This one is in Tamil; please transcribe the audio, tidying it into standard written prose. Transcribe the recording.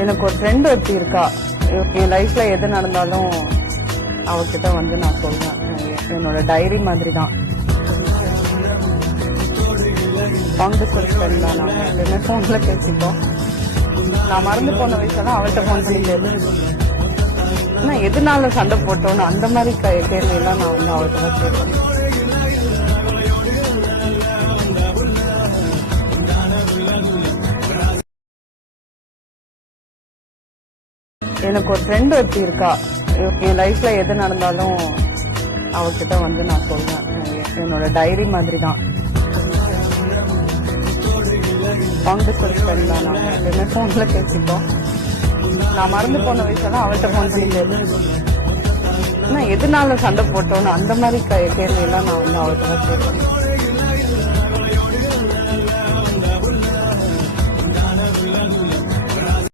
எனக்கு ஒரு ஃப்ரெண்ட் ஒருத்தி இருக்கா. என் லைஃப்ல எது நடந்தாலும் அவகிட்ட வந்து நான் சொல்லுவேன். என்னோட டைரி மாதிரி தான். லாங் டிஸ்டன்ஸ் ஃப்ரெண்ட் தான். நாங்கள் எப்பயுமே ஃபோனில் பேசிப்போம். நான் மறந்து போன விஷயம் அவள்கிட்ட ஃபோன் பண்ணி பேசுவேன். ஆனால் எதுனால சண்டை போட்டோன்னு அந்த மாதிரி கேள்வியெல்லாம் நான் வந்து அவள்கிட்ட தான் கேட்பேன். எனக்கு ஒரு ஃப்ரெண்ட் ஒருத்தி இருக்கா. என் லைஃப்ல எது நடந்தாலும் அவகிட்ட வந்து நான் சொல்லுவேன். என்னோட டைரி மாதிரி தான். லாங் டிஸ்டன்ஸ் ஃப்ரெண்ட் தான். நாங்கள் எப்பயுமே ஃபோனில் பேசிப்போம். நான் மறந்து போன விஷயம் அவள்கிட்ட ஃபோன் பண்ணி பேசுவேன். ஆனால் எதுனால சண்டை போட்டோன்னு அந்த மாதிரி கேள்வியெல்லாம் நான் வந்து அவள்கிட்ட தான் கேட்பேன்.